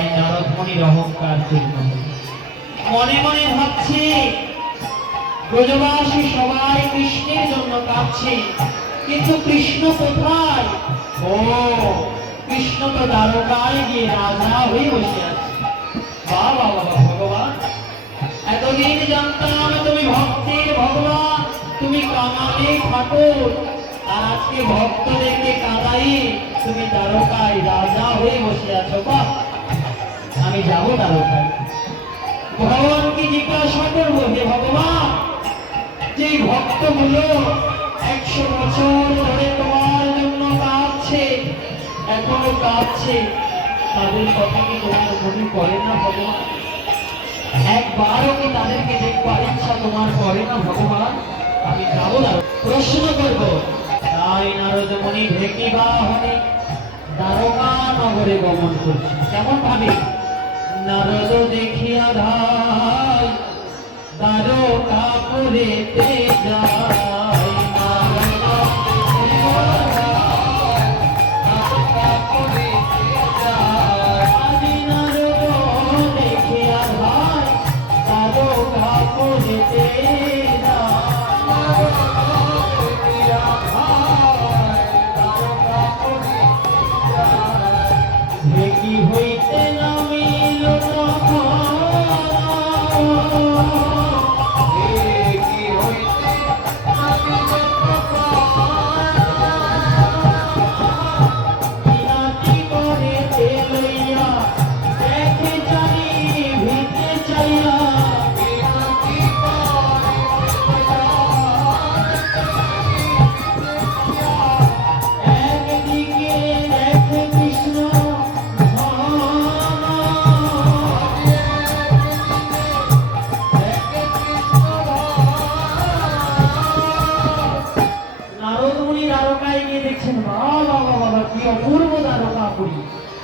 তাই নারদ মুনির অহংকার চূর্ণ। মনে মনে ভাবছে ব্রজবাসী সবাই কৃষ্ণের জন্য কাঁদছে, কিন্তু কৃষ্ণ কোথায়? ও কৃষ্ণ তো দ্বারকায় গিয়ে রাজা হয়ে বসে আছে। বাবা বাবা ভগবান, এতদিন জানতাম তুমি ভক্তের ভগবান, তুমি কামালে ঠাকুর, আর আজকে ভক্তদেরকে কাঁদাই তুমি দ্বারকায় রাজা হয়ে বসে আছো। বাহ, আমি যাবো দ্বারকায়, ভগবানকে জিজ্ঞাসা করবো, হে ভগবান, যে ভক্তগুলো 100 বছর ধরে তোমার জন্য কাঁদছে, এখনো কাঁদছে, তাদের কথা কি তোমার মনে পড়ে না ভগবান? একবারও কি তাদেরকে দেখবার ইচ্ছা তোমার করে না ভগবান? আমি যাবো না, প্রশ্ন করবো। তাই নারদ মুনি ঢেকি বাহনে দ্বারকা নগরে গমন করছে। কেমন ভাবে? নারদ দেখিয়া ধাই দ্বারকা পুরেতে যায়। হইতে নামিল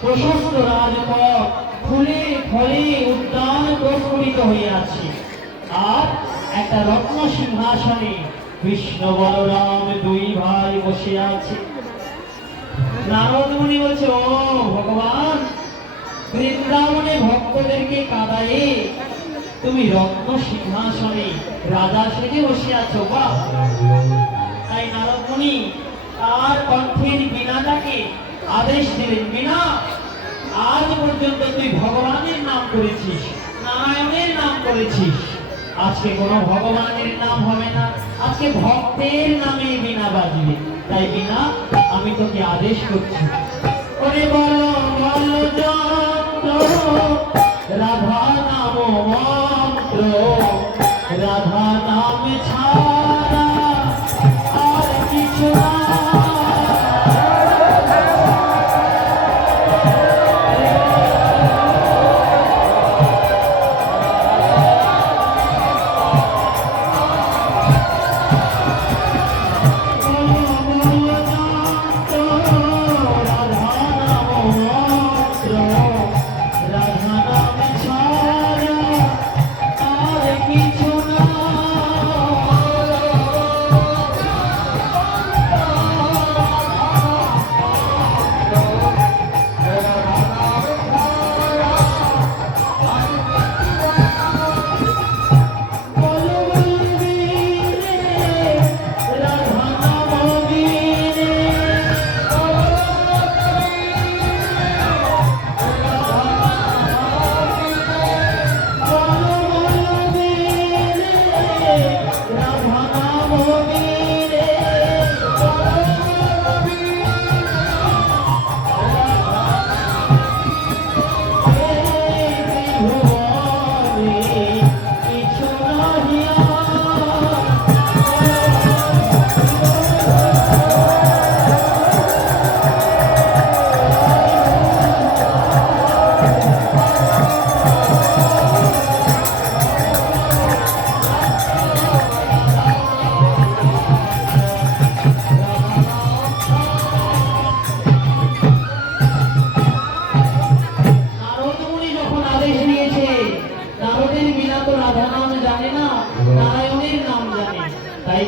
প্রশস্ত রাজপথ, ফুলে ফলে উদ্যান প্রস্ফুটিত হইয়াছে, আর একটা রত্ন সিংহাসনে কৃষ্ণ বলরাম দুই ভাই বসে আছে। নারদ মুনি বলছে, ও ভগবান, বৃন্দাবনে ভক্তদেরকে কাঁদায়ে তুমি রত্ন সিংহাসনে রাজা সেজে বসে আছো। বাহ! তাই নারদ মুনি তার কণ্ঠের বীণাটাকে আদেশ দিলেন, বীণা, আজ পর্যন্ত তুই ভগবানের নাম করেছিস, নারায়ণের নাম করেছিস, আজকে কোনো ভগবানের নাম হবে না, আজকে ভক্তের নামে বীণা বাজবে। তাই বীণা, আমি তোকে আদেশ করছি, ওরে বলো বলো যন্ত্র রাধা নাম মন্ত্র, রাধা নাম ছাড়া আর কিছু না।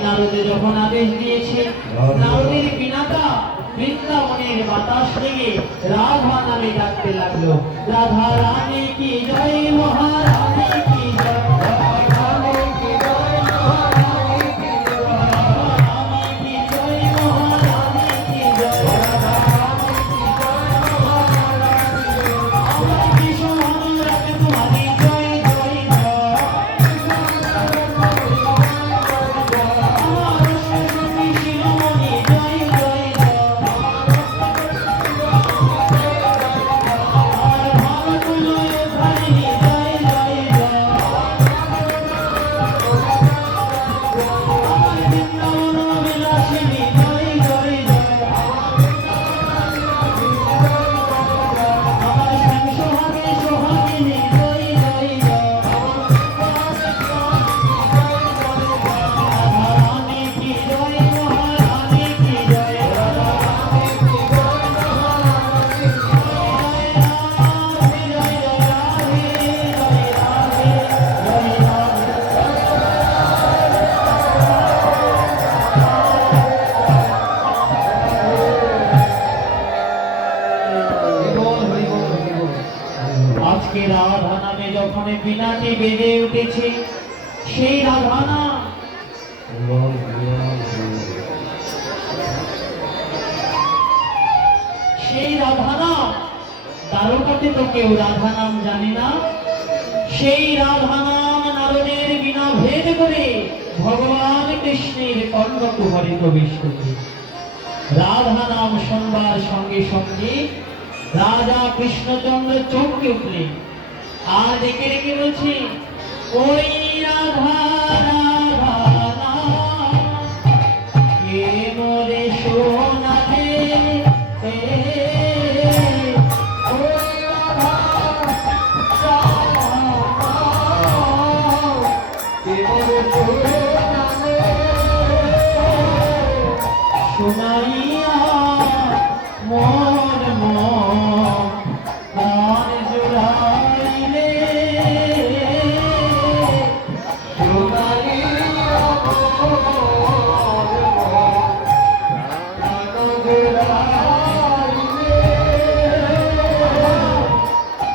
নারদে যখন আদেশ দিয়েছে, নারদের বিনাটা বৃন্দাবনের বাতাস লেগে রাধা নামে ডাকতে লাগলো, রাধা রানী কি জয়, মহারানী কি জয়, রানী কি জয়, মহারানী কি জয়, রানী কি জয়, মহারানী কি জয়, রানী কি জয়, মহারানী কি জয়, আমার কৃষ্ণ অনুরাগ তোমারি জয় জয় জয়, আমার সখী শিরোমণি জয় জয় জয়, আমার ভাবগুলো ধারিণী জয় জয় জয়, আমার বৃন্দাবন বিলাসিনী জয় জয় জয়, আমার শ্যাম সোহাগে সোহাগিনী জয় জয় জয়, রাধা রানী কি জয়, মহারানী কি জয়, রাধা রানী কি জয়, মহারানী কি জয়, রাধে জয় জয় রাধে জয় রাধে জয় রাধে। আজকে রাধা নামে যখন বিনাটি বেজে উঠেছে, সেই রাধা নাম সেই রাধা নাম দ্বারকাতে তো কেউ রাধা নাম জানে না। সেই রাধা নাম নারদের বিনা ভেদ করে ভগবান কৃষ্ণের কর্ণকুহরে প্রবেশ করবে। রাধা নাম শুনবার সঙ্গে সঙ্গে রাজা কৃষ্ণচন্দ্র চমকে উঠলেন, আর ডেকে ডেকে বলছে, ওই রাধা রাধা নাম কে মোরে শোনাবে, ওই রাধা রাধা নাম কে মোরে শোনাবে, শোনাইয়া মোর মন প্রাণ জুড়াইলে, শোনাইয়া মোর মন প্রাণ জুড়াইলে,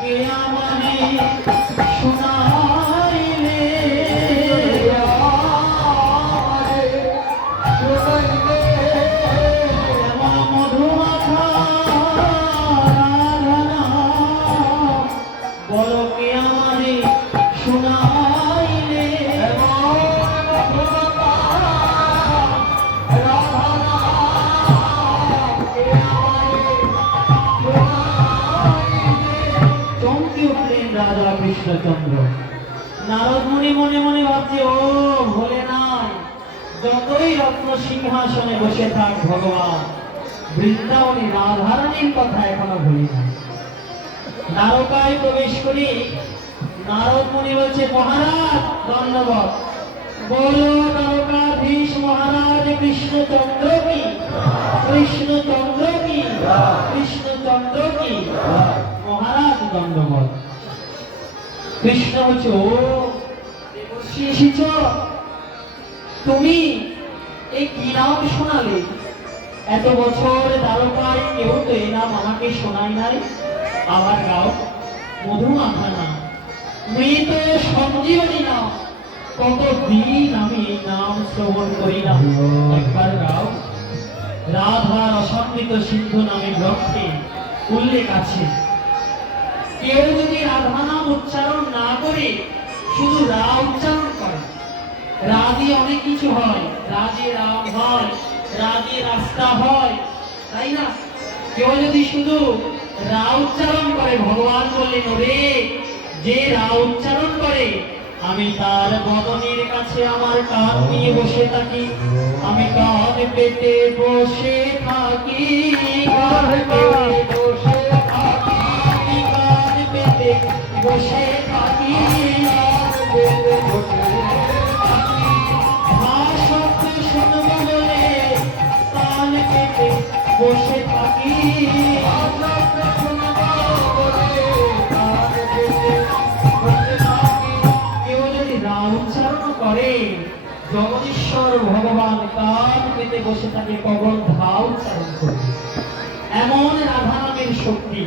কে আমারে শোনাইলে, আমারে শোনাইলে, এমন মধুমাখা রাধা নাম বলো কে আমারে শোনাইলে, এমন মধুমাখা রাধা নাম কে আমারে শোনাইলে। চমকে উঠলেন রাজা কৃষ্ণচন্দ্র। নারদ মুনি মনে মনে ভাবছে, ও ভোলে নাই, যতই রত্ন সিংহাসনে বসে থাক ভগবান, বৃন্দাবনে রাধারানীর কথা এখনো ভুলি না। দ্বারকায় প্রবেশ করি নারদ মুনি বলছে, মহারাজ ধন্যবাদ, বলো দ্বারকাধীশ মহারাজ কৃষ্ণচন্দ্র কি, কৃষ্ণচন্দ্র কি, কৃষ্ণচন্দ্র কি, মহারাজ দণ্ডবত। কৃষ্ণ বলছে, ও দেবর্ষি এসেছ, তুমি এই কি নাম শোনালে? এত বছর দ্বারকায় কেউ তো এই নাম আমাকে শোনায় নাই। আবার গাও, মধুমাখা নাম, মৃত সঞ্জীবনী নাম, কতদিন আমি এই নাম শ্রবণ করি না। একবার গাও। রাধার অসমৃত সিন্ধু নামে গ্রন্থে উল্লেখ আছে, কেউ যদি রাধা নাম উচ্চারণ না করে শুধু রা উচ্চারণ করে, রা দিয়ে অনেক কিছু হয়, রাজে রাম হয়, রাজে রাস্তা হয়, তাই না? কেউ যদি শুধু রা উচ্চারণ করে, ভগবান বললেন, ওরে যে রা উচ্চারণ করে আমি তার বদনের কাছে আমার কান নিয়ে বসে থাকি, আমি কান পেতে বসে থাকি, কান পেতে বসে থাকি, কান পেতে বসে থাকি, কান পেতে বসে থাকি, ভাষক শুনবো বলে কান পেতে বসে থাকি, ভাষক শুনবো বলে কান পেতে বসে থাকি। কেউ যদি রা উচ্চারণ করে জগদীশ্বর ভগবান কান পেতে বসে থাকে পবন ধাও উচ্চারণ করবে, এমন রাধা নামের শক্তি।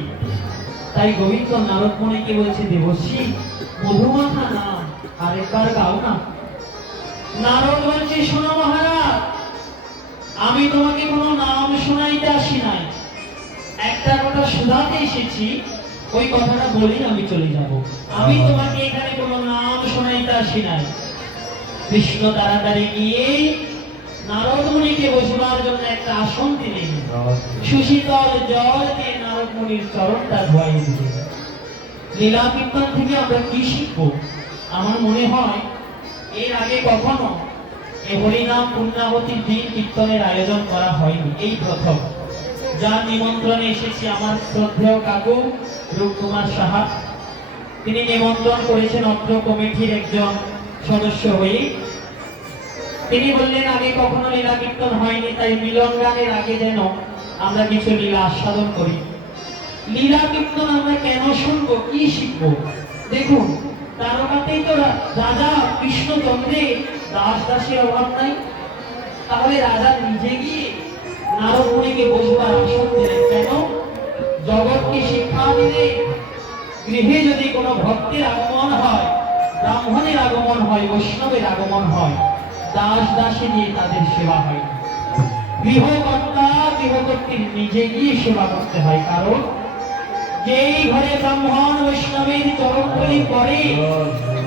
তাই গোবিন্দ নারদ মুনিকে বলছে, দেবশ্রী মধুমাখা নাম আরেকবার গাও না। নারদ বলছে, শোনো মহারাজ, আমি তোমাকে কোনো নাম শোনাইতে আসি নাই, একটা কথা শোনাতে এসেছি, ওই কথাটা বলেই আমি চলে যাব। আমি তোমাকে এখানে কোনো নাম শোনাইতে আসি নাই। কৃষ্ণ তাড়াতাড়ি গিয়ে নারদ মুনিকে বসবার জন্য একটা আসন দিলেন, সুশীতল জল দিয়ে নারদ মুনির চরণটা ধোয়াই দিলেন। লীলা কীর্তন থেকে আমরা কি শিখবো? আমার মনে হয় এর আগে কখনো এই হরিনাম পূর্ণাবতীর দিন কীর্তনের আয়োজন করা হয়নি, এই প্রথম। যার নিমন্ত্রণে এসেছি আমার শ্রদ্ধেয় কাকু রূপকুমার সাহা, তিনি নিমন্ত্রণ করেছেন অত্র কমিটির একজন সদস্য হয়ে। তিনি বললেন আগে কখনো লীলা কীর্তন হয়নি, তাই মিলন গানের আগে যেন আমরা কিছু লীলা আস্বাদন করি। লীলা কীর্তন আমরা কেন শুনবো, কি শিখবো? দেখুন, তারকাতেই তো রাজা কৃষ্ণচন্দ্রে দাস দাসের অভাব নাই, তাহলে রাজা নিজে গিয়ে নারদ মুনিকে বসবার আসন দিলেন কেন? জগৎকে শিক্ষা দিলে গৃহে যদি কোনো ভক্তের আগমন হয়, ব্রাহ্মণের আগমন হয়, বৈষ্ণবের আগমন হয়, দাস দাসী নিয়ে তাদের সেবা হয়। গৃহকর্তা গৃহকর্ত্রীর নিজে গিয়ে সেবা করতে হয়, কারণ যেই ঘরে ব্রাহ্মণ বৈষ্ণবের চরণধূলি পড়ে,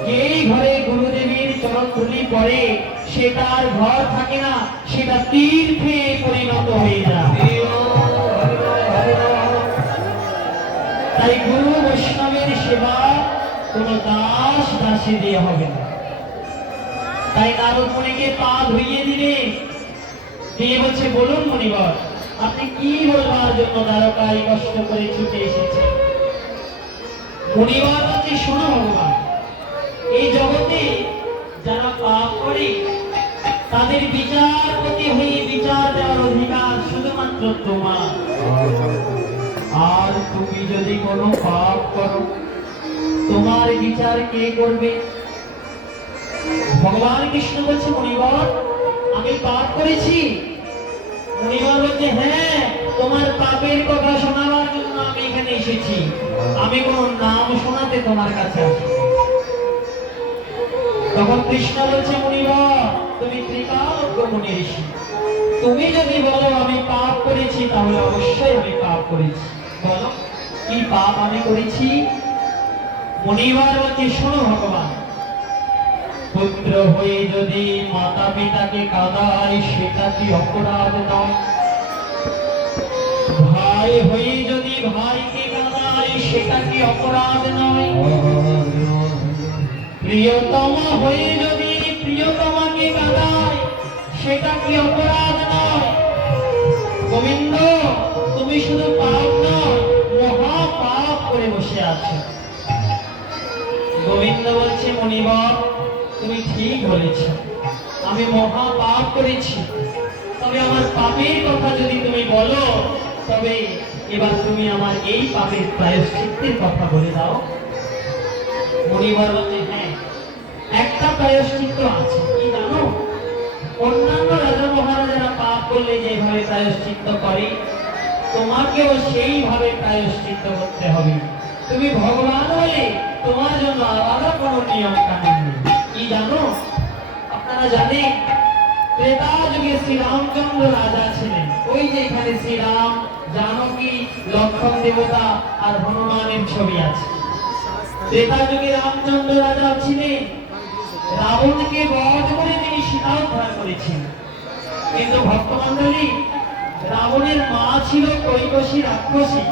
যেই ঘরে গুরুদেবের চরণধূলি পড়ে, সেটার ঘর থাকে না, সেটা তীর্থে পরিণত হয়ে যায়। তাই গুরু বৈষ্ণবের সেবা কোন দাস দাসী দিয়ে হবে না। তাই নারদ মুনিকে পা ধুইয়ে দিলে দিয়ে বলছে, বলুন মুনিবর, আপনি কি বলবার জন্য দ্বারকায় কষ্ট করে ছুটে এসেছেন? মুনিবর বলছে, শোনো ভগবান, এই জগতে যারা পাপ করে তাদের বিচারপতি হয়ে বিচার দেওয়ার অধিকার শুধুমাত্র তোমার। আর তুমি যদি কোনো পাপ করো, তোমার বিচার কে করবে? ভগবান কৃষ্ণ বলছে, মুনিবর আমি পাপ করেছি। মুনিবর বলছে, হ্যাঁ, তোমার পাপের কথা শোনাবার জন্য আমি এখানে এসেছি, আমি কোনো নাম শোনাতে তোমার কাছে আসিনি। তখন কৃষ্ণ বলছে, মুনিবর তুমি ত্রিকালজ্ঞ মুনি ঋষি, তুমি যদি বলো আমি পাপ করেছি, তাহলে অবশ্যই আমি পাপ করেছি। বলো কি পাপ আমি করেছি? মুনিবর বলছে, শোনো ভগবান, পুত্র হয়ে যদি মাতা পিতাকে কাঁদায় সেটা কি অপরাধ নয়? ভাই হয়ে যদি ভাইকে কাঁদায় সেটা কি অপরাধ নয়? প্রিয়তমা হয়ে যদি প্রিয়তমাকে কাঁদায় সেটা কি অপরাধ নয়? গোবিন্দ, তুমি শুধু পাপ নয়, মহা পাপ করে বসে আছো। গোবিন্দ বলছে, মুনিবর তুমি ঠিক বলেছ, আমি মহা পাপ করেছি, তবে আমার পাপের কথা যদি তুমি বলো, তবে এবার তুমি আমার এই পাপের প্রায়শ্চিত্তের কথা বলে দাও। মুনিবর বলছে, হ্যাঁ, একটা প্রায়শ্চিত্ত আছে, কি জানো? অন্যান্য রাজা মহারাজারা পাপ করলে যেভাবে প্রায়শ্চিত্ত করে, তোমাকেও সেইভাবে প্রায়শ্চিত্ত করতে হবে। তুমি ভগবান বলে তোমার জন্য আলাদা কোনো নিয়ম কানুন নেই। কি জানো? আপনারা জানেন ত্রেতা যুগে শ্রীরামচন্দ্র রাজা ছিলেন। ওই যে এখানে শ্রীরাম, জানকী, লক্ষ্মণ দেবতা আর হনুমানের ছবি আছে। ত্রেতা যুগে রামচন্দ্র রাজা ছিলেন, রাবণকে বধ করে তিনি সীতা উদ্ধার করেছিলেন। কিন্তু ভক্তমণ্ডলী, রাবণের মা ছিল কৈকসী রাক্ষসী,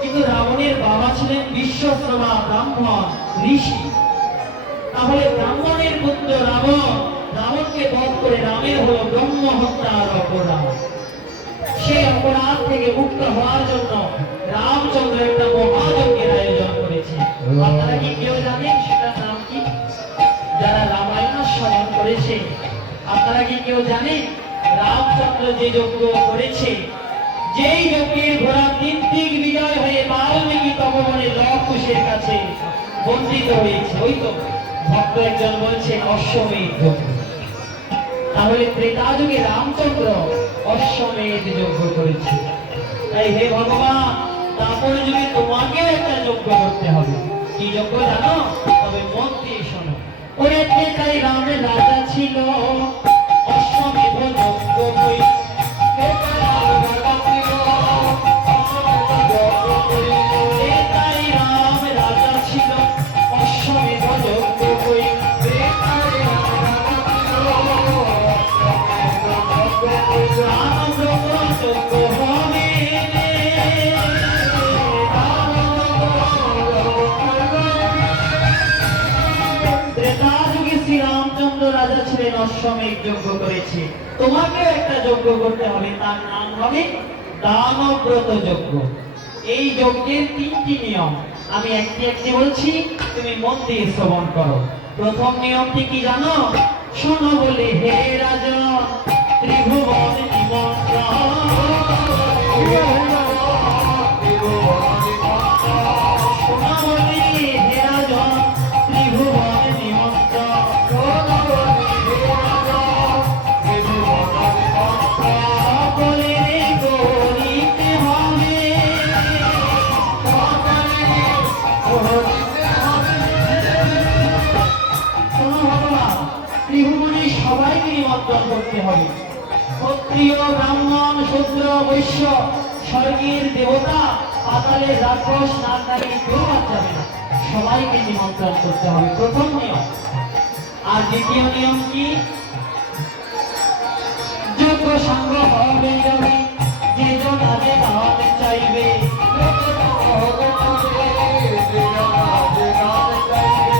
কিন্তু রাবণের বাবা ছিলেন বিশ্বশ্রবা ব্রাহ্মণ ঋষি। তাহলে ব্রাহ্মণের পুত্র রাবণ রাবণকে বধ করে রামের হলো ব্রহ্ম হত্যার অপরাধ। সেই অপরাধ থেকে মুক্ত হওয়ার জন্য রামচন্দ্র একটা মহাযজ্ঞের আয়োজন করেছে। আপনারা কি কেউ জানেন সেটার নাম কি? যারা রামায়ণ শ্রবণ করেছে, আপনারা কি কেউ জানেন রামচন্দ্র যে যজ্ঞ করেছে, যেই যজ্ঞের ঘোড়া তিন দিক বিজয় হয়ে বাল্মীকি তপবনে লবকুশের কাছে বন্দিত হয়েছে? ওই তো ভক্ত একজন বলছেন অশ্বমেধ যজ্ঞ। তাহলে ত্রেতা যুগে রামচন্দ্র অশ্বমেধ যজ্ঞ করেছে। তাই হে ভগবান, তারপর যুগে তোমাকেও একটা যজ্ঞ করতে হবে। কি যজ্ঞ জানো? তবে মন দিয়ে শোনো। ওরে ত্রেতায় রামের রাজা ছিল, অশ্বমেধ যজ্ঞ হই। ত্রেতায় রাম রাজা ছিল, অশ্বমেধ যজ্ঞ হই। শ্রীরামচন্দ্র রাজা ছিলেন, অশ্বমেধ যজ্ঞ করেছে। তোমাকেও একটা যজ্ঞ করতে হবে, তার নাম হবে দানব্রত যজ্ঞ। এই যজ্ঞের তিনটি নিয়ম, আমি একটি একটি বলছি, তুমি মন দিয়ে শ্রবণ করো। প্রথম নিয়মটি কি জানো? শোনো বলে হে রাজা, ত্রিভুবন নিমন্ত্রণ। শোনো বলে হে রাজা, ত্রিভুবন নিমন্ত্রণ। সকলে করিতে হবে, ত্রিভুবনে সবাইকে নিমন্ত্রণ করতে হবে। ক্ষত্রিয়, ব্রাহ্মণ, শূদ্র, বৈশ্য, স্বর্গের দেবতা, পাতালের রাক্ষস, নাগনারী কেউ বাদ যাবে না, সবাইকে নিমন্ত্রণ করতে হবে, প্রথম নিয়ম। আর দ্বিতীয় নিয়ম কি? যোগ্য সাঙ্গ হবে যাবে, যে জন আগে দান চাইবে।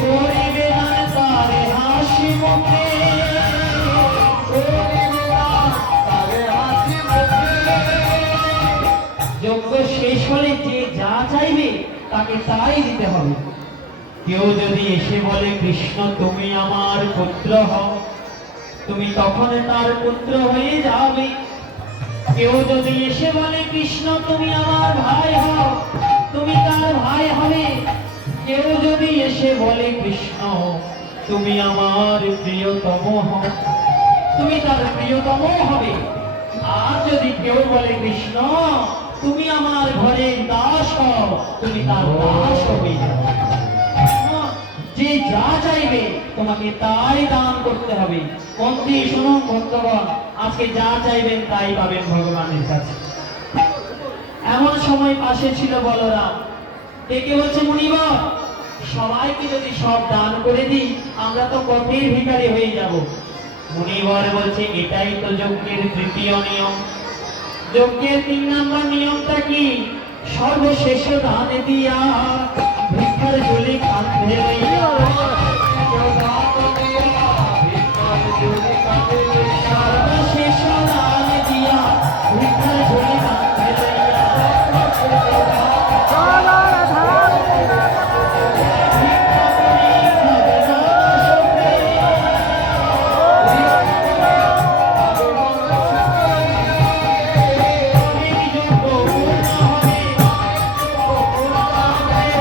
করিবে দান তারে হাসি মুখে, যজ্ঞ শেষ হলে যে যা চাইবে তাকে তাই দিতে হবে। কেউ যদি এসে বলে কৃষ্ণ তুমি আমার পুত্র হও, তুমি তখন তার পুত্র হয়ে যাবে। কেউ যদি এসে বলে কৃষ্ণ তুমি আমার ভাই হও, তুমি তার ভাই হবে। কেউ যদি এসে বলে কৃষ্ণ তুমি আমার প্রিয়তম হও, তুমি তার প্রিয়তম হবে। আর যদি কেউ বলে কৃষ্ণ তুমি আমার ঘরের দাস হও, তুমি তার দাস হবে। যে যা চাইবে তোমাকে তাই দান করতে হবে। মন দিয়ে শুনুন ভক্তগণ, আজকে যা চাইবেন তাই পাবেন ভগবানের কাছে। এমন সময় পাশে ছিল বলরাম, ডেকে বলছে মুনিবর, সবাইকে যদি সব দান করে দিই আমরা তো পথের ভিখারি হয়ে যাব। মুনিবর বলছে এটাই তো যজ্ঞের তৃতীয় নিয়ম। যজ্ঞের ৩ নম্বর নিয়মটা কি? সর্বশেষ দান দিয়া ভিক্ষার ঝুলি কাঁধে লইয়া, সর্বশেষ দান দিয়া ভিক্ষার ঝুলি কাঁধে লইয়া, ভিক্ষা করি খাবে না সুখে। এই যজ্ঞ পূর্ণ হবে,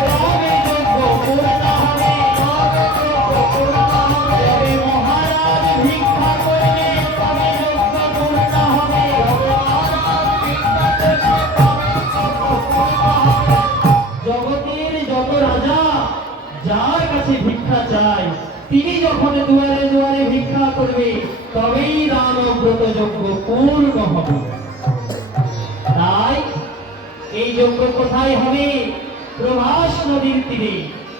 তবে যজ্ঞ পূর্ণ হবে, তবে মহারাজ ভিক্ষা করবে, তবে যজ্ঞ পূর্ণ হবে। জগতের যত রাজা যার কাছে ভিক্ষা চায়, তিনি যখন দুয়ারে দুয়ারে ভিক্ষা করবে তবেই দানব্রত যজ্ঞ পূর্ণ হবে। তাই এই যজ্ঞ কোথায় হবে? প্রভাস নদীর তীরে।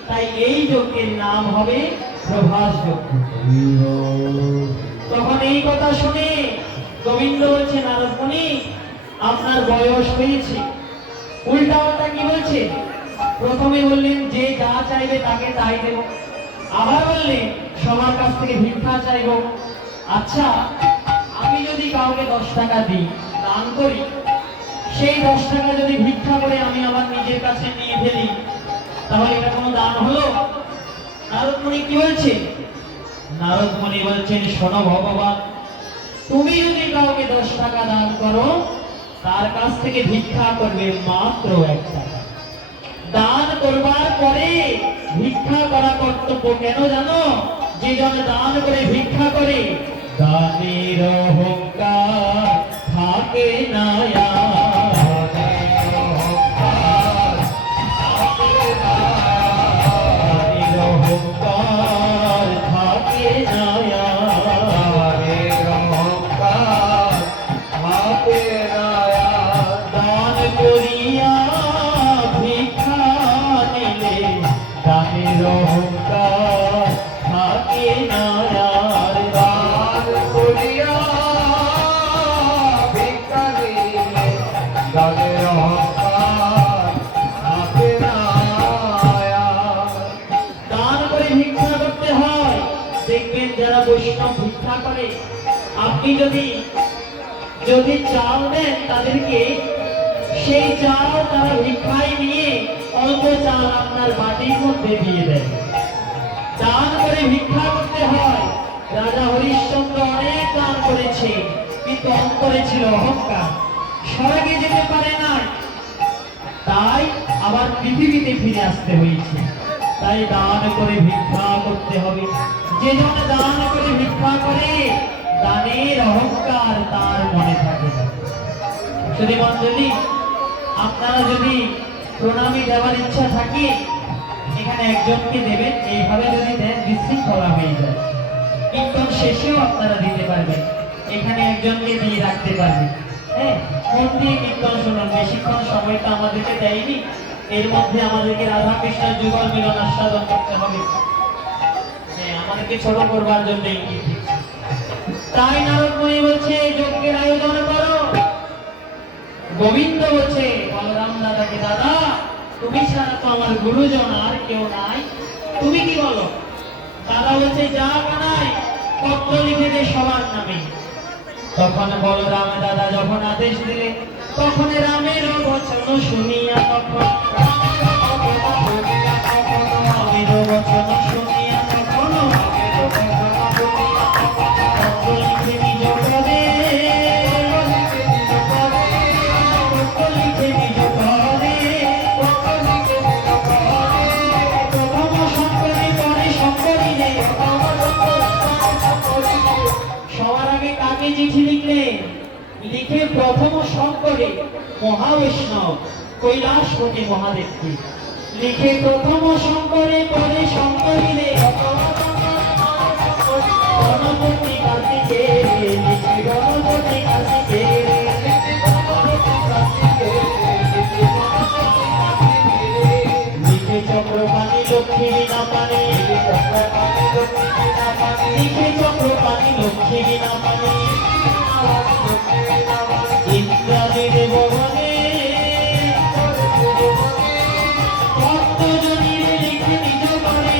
তাই এই যজ্ঞের নাম হবে প্রভাস যজ্ঞ। তখন এই কথা শুনে গোবিন্দ বলছে নারদ মুনি আপনার বয়স হয়েছে। উল্টা উল্টা কি বলছে? প্রথমে বললেন যে যা চাইবে তাকে তাই দেব, আবার বললেন সবার কাছ থেকে ভিক্ষা চাইব। আচ্ছা, আমি যদি কাউকে 10 টাকা দিই, দান করি, সেই 10 টাকা যদি ভিক্ষা করে আমি আমার নিজের কাছে নিয়ে ফেলি, তাহলে এটা কোনো দান হলো? নারদ মুনি কি বলছে? নারদ মুনি বলছেন শোনো ভগবান, তুমি যদি কাউকে 10 টাকা দান করো, তার কাছ থেকে ভিক্ষা করবে মাত্র 1 টাকা। দান করবার পরে ভিক্ষা করা কর্তব্য। কেন জানো? যে জন দান করে ভিক্ষা করে দানের অহংকার থাকে না আর। দানের অহংকার থাকে না আর। দান করিয়া ভিক্ষা নিলে দানের অহংকার থাকে না আর। দান করিয়া ভিক্ষা দিলে দানের অহংকার থাকে না আর। দান করে ভিক্ষা করতে হয়। দেখবেন যারা বৈষ্ণব ভিক্ষা করে, আপনি যদি যদি চাল দেন তাদেরকে, সেই চাল তারা ভিক্ষায় নিয়ে অল্প চাল আপনার বাটির মধ্যে দিয়ে দেয়। দান করে ভিক্ষা করতে হয়। রাজা হরিশ্চন্দ্র অনেক দান করেছে, কিন্তু অন্তরে ছিল অহংকার, স্বর্গে যেতে পারে না, তাই আবার পৃথিবীতে ফিরে আসতে হয়েছে। তাই দান করে ভিক্ষা করতে হবে। যে জন দান করে ভিক্ষা করে, দানের অহংকার তার মনে থাকে না। শুধু মন্ডলী, আপনারা যদি প্রণামী দেওয়ার ইচ্ছা থাকে, এখানে একজনকে দেবেন। এইভাবে যদি দেন বিশৃঙ্খলা হয়ে যায়। কীর্তন শেষেও আপনারা দিতে পারবেন, এখানে একজনকে দিয়ে রাখতে পারবেন। হ্যাঁ, মন দিয়ে কীর্তন শুনুন। বেশিক্ষণ সময়টা আমাদেরকে দেয়নি, এর মধ্যে আমাদেরকে রাধা কৃষ্ণের যুগল মিলন আস্বাদন করতে হবে। হ্যাঁ, আমাদেরকে ছোট করবার জন্য ইঙ্গিত দিচ্ছে। তাই নারদ মুনি বলছে যজ্ঞের আয়োজন করো। গোবিন্দ বলছে বলরাম দাদাকে, দাদা তুমি ছাড়া তো আমার গুরুজন আর কেউ নাই, তুমি কি বলো? দাদা বলছে যা বানাই পত্র লিখে দে সবার নামে। তখন বলরাম দাদা যখন আদেশ দিলে, তখন রামের বচন শুনিয়া, তখন রামের বচন শুনিয়া, তখন পত্র লিখে নিজ পদে, পত্র লিখে নিজ পদে, প্রথম শঙ্করী পরে শঙ্করীরে। সবার আগে কাকে চিঠি লিখলেন? লিখে প্রথম শঙ্করে মহাবৈষ্ণব কৈলাসপতি মহাদেবকে লিখে, প্রথম শঙ্করে পরে শঙ্করীরে, গণপতি কার্তিকে লিখে, গণপতি কার্তিকে লিখে, চক্রপাণি লক্ষ্মী বিনা পানে, লিখে চক্রপাণি লক্ষ্মী বিনা পানে, ইন্দ্রাদির ভবনে ভক্তজনীরে লিখে নিজ করে,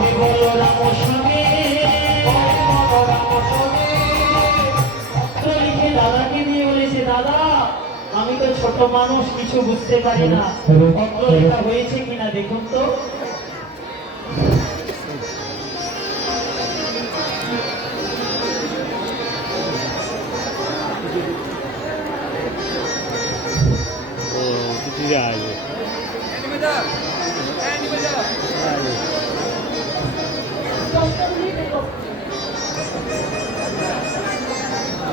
হে বলরাম সঙ্গে। পত্র লিখে দাদাকে দিয়ে বলেছে, দাদা আমি তো ছোট মানুষ, কিছু বুঝতে পারি না, পত্র লেখা হয়েছে কিনা দেখুন তো।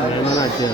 মেহমান আছে